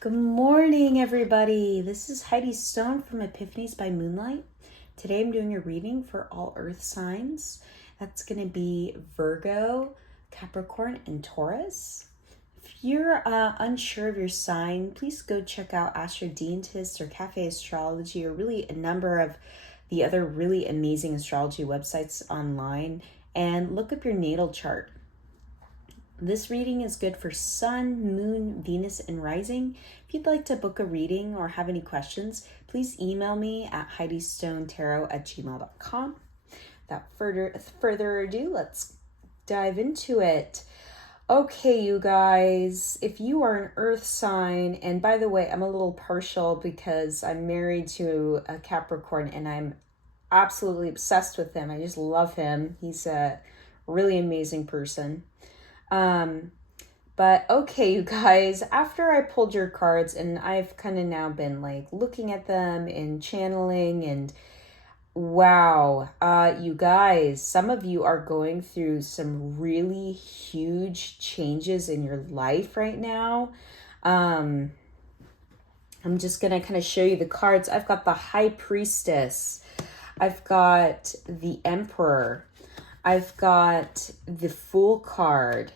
Good morning, everybody. This is Heidi Stone from Epiphanies by Moonlight. Today I'm doing a reading for all earth signs. That's going to be Virgo, Capricorn, and Taurus. If you're unsure of your sign, please go check out Astro Deintist or Cafe Astrology or really a number of the other really amazing astrology websites online and look up your natal chart. This reading is good for Sun, Moon, Venus, and Rising. If you'd like to book a reading or have any questions, please email me at heidistonetarot@gmail.com. Without further ado, let's dive into it. Okay, you guys, if you are an earth sign, and by the way, I'm a little partial because I'm married to a Capricorn and I'm absolutely obsessed with him. I just love him. He's a really amazing person. But okay, you guys, after I pulled your cards and I've kind of now been like looking at them and channeling and wow, you guys, some of you are going through some really huge changes in your life right now. I'm just going to kind of show you the cards. I've got the High Priestess. I've got the Emperor. I've got the Fool card,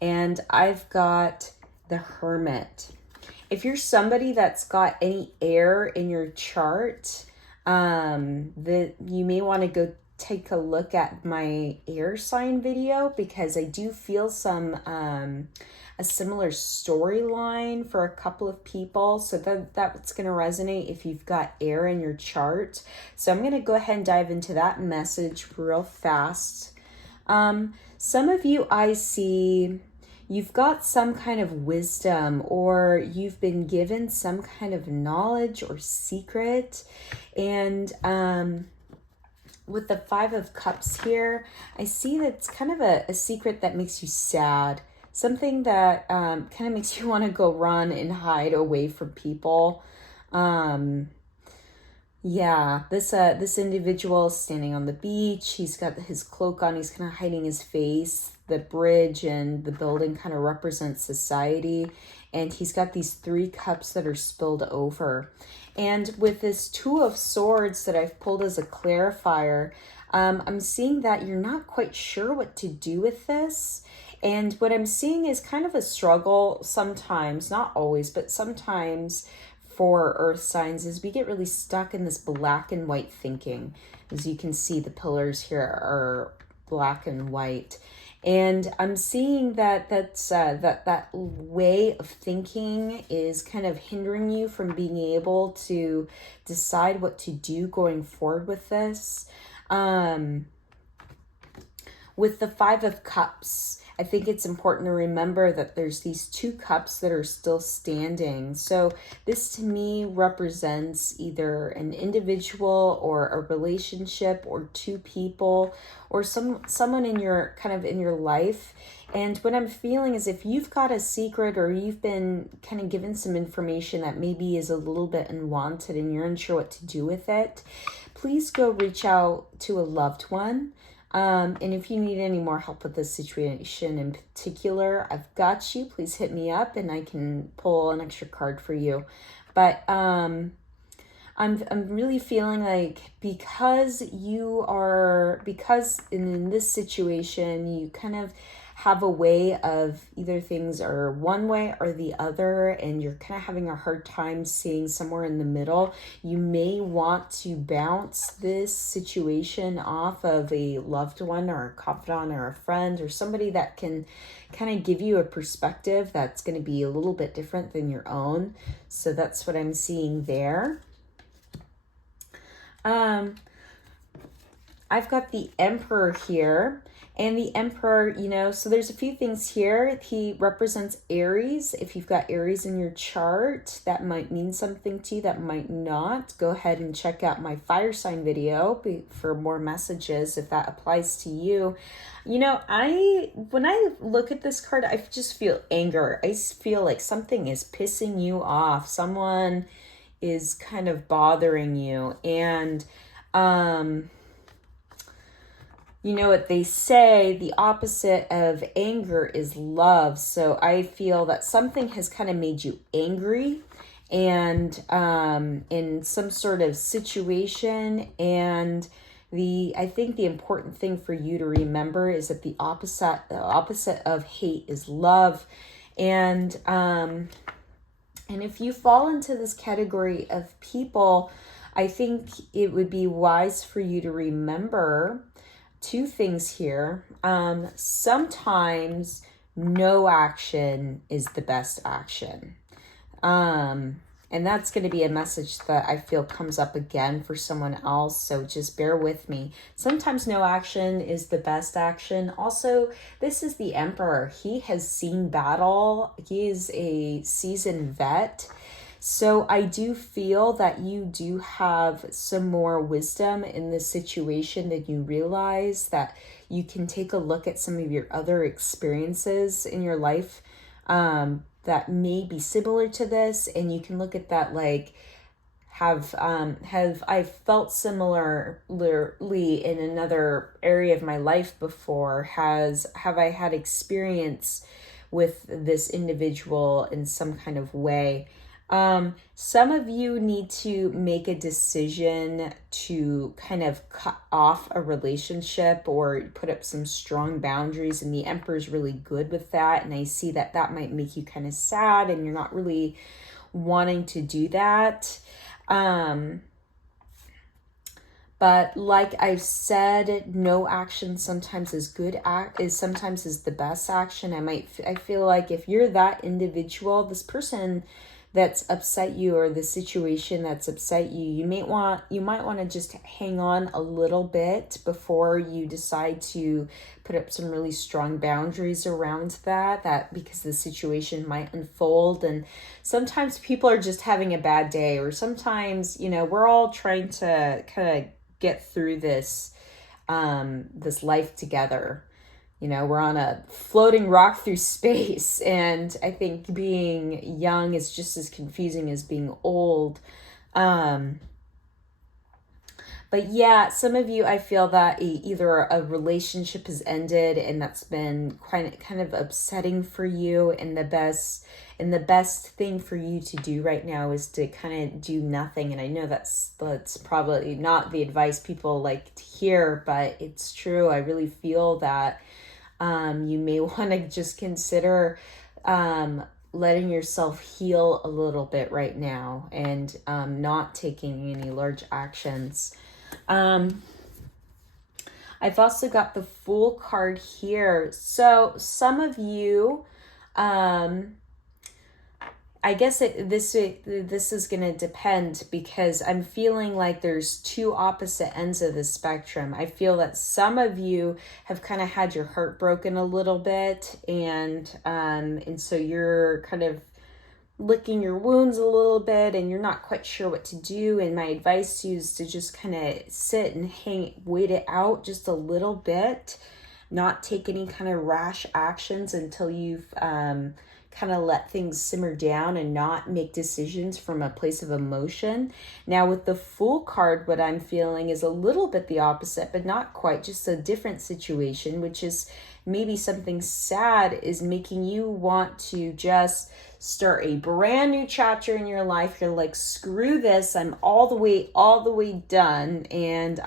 and I've got the Hermit. If you're somebody that's got any air in your chart, you may want to go take a look at my air sign video because I do feel a similar storyline for a couple of people. So that's going to resonate if you've got air in your chart. So I'm going to go ahead and dive into that message real fast. Some of you, I see you've got some kind of wisdom or you've been given some kind of knowledge or secret. And with the Five of Cups here, I see that it's kind of a secret that makes you sad. Something that kind of makes you want to go run and hide away from people. Yeah, this individual is standing on the beach. He's got his cloak on. He's kind of hiding his face. The bridge and the building kind of represent society. And he's got these 3 cups that are spilled over. And with this Two of Swords that I've pulled as a clarifier, I'm seeing that you're not quite sure what to do with this. And what I'm seeing is kind of a struggle sometimes, not always, but sometimes for earth signs is we get really stuck in this black and white thinking. As you can see, the pillars here are black and white. And I'm seeing that that way of thinking is kind of hindering you from being able to decide what to do going forward with this. With the Five of Cups, I think it's important to remember that there's these 2 cups that are still standing. So this to me represents either an individual or a relationship or 2 people or someone in your life. And what I'm feeling is if you've got a secret or you've been kind of given some information that maybe is a little bit unwanted and you're unsure what to do with it, please go reach out to a loved one. And if you need any more help with this situation in particular, I've got you. Please hit me up and I can pull an extra card for you. But I'm really feeling like because in this situation you kind of have a way of either things are one way or the other and you're kind of having a hard time seeing somewhere in the middle, you may want to bounce this situation off of a loved one or a confidant or a friend or somebody that can kind of give you a perspective that's going to be a little bit different than your own. So that's what I'm seeing there. I've got the Emperor here. And the Emperor, so there's a few things here. He represents Aries. If you've got Aries in your chart, that might mean something to you, that might not. Go ahead and check out my fire sign video for more messages if that applies to you. When I look at this card, I just feel anger. I feel like something is pissing you off. Someone is kind of bothering you. And, you know what they say, the opposite of anger is love. So I feel that something has kind of made you angry and in some sort of situation. And I think the important thing for you to remember is that the opposite of hate is love. And if you fall into this category of people, I think it would be wise for you to remember two things here. Sometimes no action is the best action. And that's going to be a message that I feel comes up again for someone else. So just bear with me. Sometimes no action is the best action. Also, this is the Emperor. He has seen battle. He is a seasoned vet. So I do feel that you do have some more wisdom in this situation than you realize, that you can take a look at some of your other experiences in your life that may be similar to this, and you can look at that like, have I felt similarly in another area of my life before? Have I had experience with this individual in some kind of way? Some of you need to make a decision to kind of cut off a relationship or put up some strong boundaries, and the Emperor's really good with that. And I see that that might make you kind of sad and you're not really wanting to do that. But like I've said, no action sometimes is sometimes is the best action. I feel like if you're that individual, this person that's upset you, or the situation that's upset you, you might want to just hang on a little bit before you decide to put up some really strong boundaries around that because the situation might unfold. And sometimes people are just having a bad day, or sometimes, we're all trying to kind of get through this life together. We're on a floating rock through space, and I think being young is just as confusing as being old. But yeah, some of you, I feel that either a relationship has ended, and that's been kind of upsetting for you, and the best thing for you to do right now is to kind of do nothing. And I know that's probably not the advice people like to hear, but it's true. I really feel that you may want to just consider letting yourself heal a little bit right now, and not taking any large actions. I've also got the Fool card here. So some of you, I guess this is going to depend, because I'm feeling like there's two opposite ends of the spectrum. I feel that some of you have kind of had your heart broken a little bit, and so you're kind of licking your wounds a little bit, and you're not quite sure what to do. And my advice to you is to just kind of sit and wait it out just a little bit, not take any kind of rash actions until you've kind of let things simmer down, and not make decisions from a place of emotion. Now with the Fool card, what I'm feeling is a little bit the opposite, but not quite, just a different situation, which is maybe something sad is making you want to just start a brand new chapter in your life. You're like, screw this, I'm all the way done, and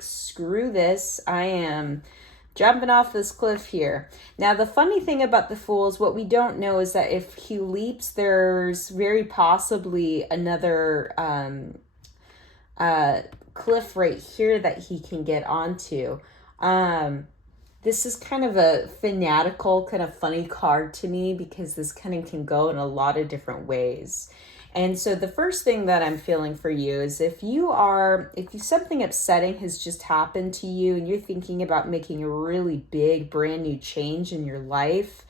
screw this, I am jumping off this cliff here. Now, the funny thing about the Fool is, what we don't know is that if he leaps, there's very possibly another cliff right here that he can get onto. This is kind of a fanatical, kind of funny card to me, because this kind of can go in a lot of different ways. And so the first thing that I'm feeling for you is, if something upsetting has just happened to you and you're thinking about making a really big brand new change in your life,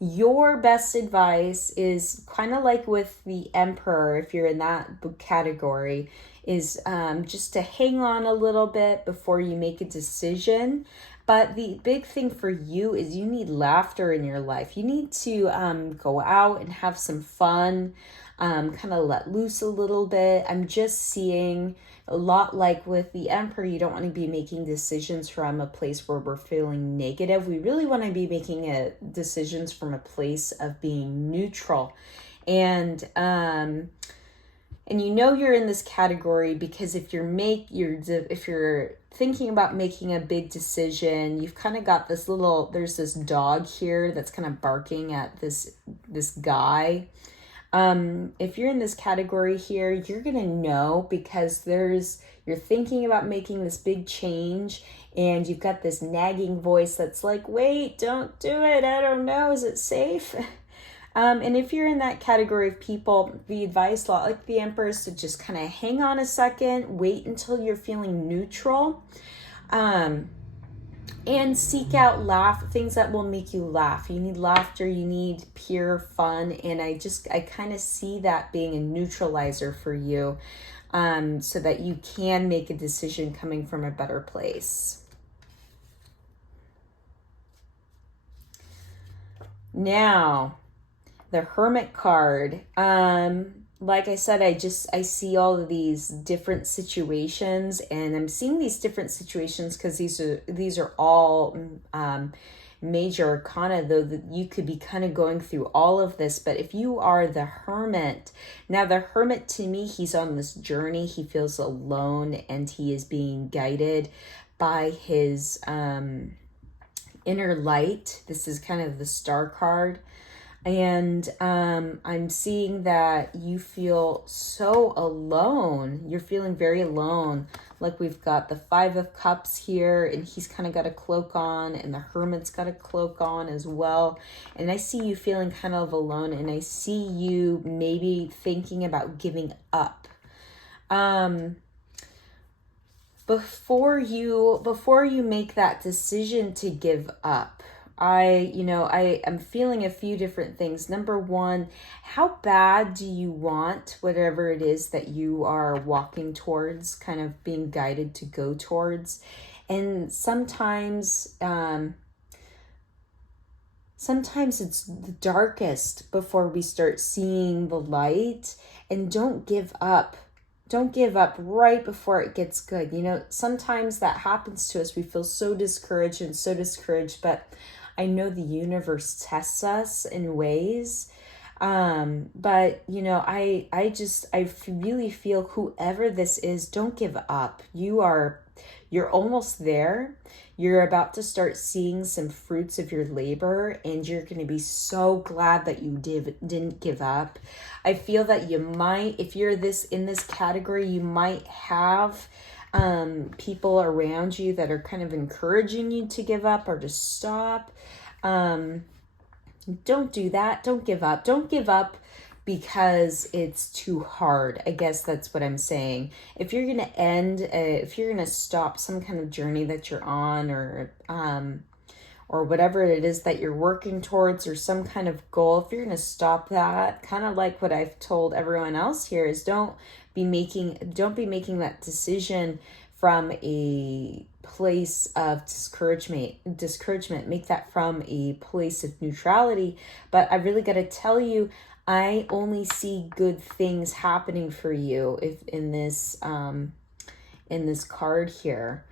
your best advice is kind of like with the Emperor, if you're in that category, is just to hang on a little bit before you make a decision. But the big thing for you is you need laughter in your life. You need to go out and have some fun, kind of let loose a little bit. I'm just seeing a lot like with the Emperor, you don't want to be making decisions from a place where we're feeling negative. We really want to be making decisions from a place of being neutral. And you know you're in this category because if if you're thinking about making a big decision, you've kind of got there's this dog here that's kind of barking at this guy. If you're in this category here, you're going to know because you're thinking about making this big change and you've got this nagging voice that's like, wait, don't do it. I don't know. Is it safe? And if you're in that category of people, the advice, like the Emperor, is to just kind of hang on a second, wait until you're feeling neutral, and seek out things that will make you laugh. You need laughter, you need pure fun, and I kind of see that being a neutralizer for you, so that you can make a decision coming from a better place. Now, the Hermit card. Like I said, I see all of these different situations, and I'm seeing these different situations because these are all major arcana, though that you could be kind of going through all of this. But if you are the Hermit, now the Hermit, to me, he's on this journey. He feels alone and he is being guided by his inner light. This is kind of the Star card. And I'm seeing that you feel so alone. You're feeling very alone. Like we've got the Five of Cups here, and he's kind of got a cloak on, and the Hermit's got a cloak on as well. And I see you feeling kind of alone, and I see you maybe thinking about giving up. Before you make that decision to give up, I am feeling a few different things. Number one, how bad do you want whatever it is that you are walking towards, kind of being guided to go towards? And sometimes it's the darkest before we start seeing the light. And don't give up. Don't give up right before it gets good. Sometimes that happens to us. We feel so discouraged, but I know the universe tests us in ways. But I really feel whoever this is, don't give up. You're almost there. You're about to start seeing some fruits of your labor, and you're going to be so glad that you didn't give up. I feel that you might, if you're in this category, you might have people around you that are kind of encouraging you to give up or to stop. Don't do that. Don't give up. Don't give up because it's too hard. I guess that's what I'm saying. If you're going to if you're going to stop some kind of journey that you're on, or whatever it is that you're working towards, or some kind of goal, if you're going to stop that, kind of like what I've told everyone else here, is don't be making that decision from a place of discouragement. Make that from a place of neutrality. But I really got to tell you, I only see good things happening for you if in this card here.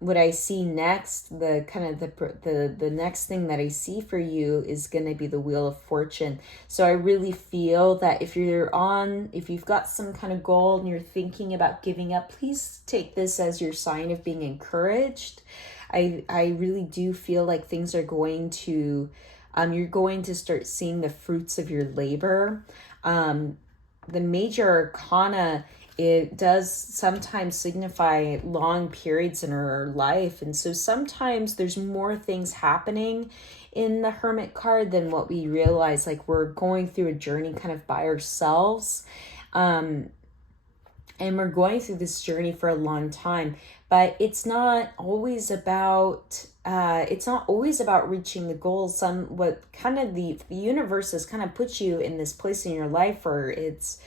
What I see next, the next thing that I see for you is going to be the Wheel of Fortune. So I really feel that if you've got some kind of goal and you're thinking about giving up, please take this as your sign of being encouraged. I really do feel like things are going to, you're going to start seeing the fruits of your labor. The major arcana, it does sometimes signify long periods in our life. And so sometimes there's more things happening in the Hermit card than what we realize. Like we're going through a journey kind of by ourselves. And we're going through this journey for a long time. But it's not always about reaching the goals. The universe has kind of put you in this place in your life where it's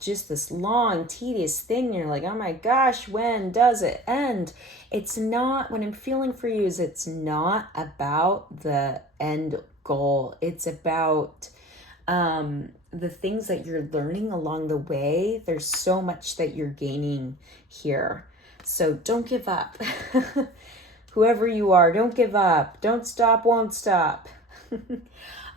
just this long, tedious thing. You're like, oh my gosh, when does it end? It's not, what I'm feeling for you is it's not about the end goal. It's about the things that you're learning along the way. There's so much that you're gaining here. So don't give up. Whoever you are, don't give up. Don't stop, won't stop.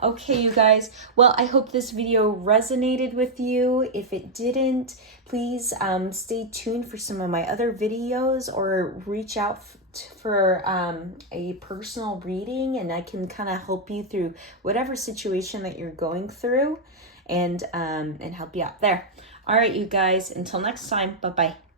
Okay, you guys. Well, I hope this video resonated with you. If it didn't, please stay tuned for some of my other videos, or reach out for a personal reading, and I can kind of help you through whatever situation that you're going through, and help you out there. All right, you guys. Until next time. Bye-bye.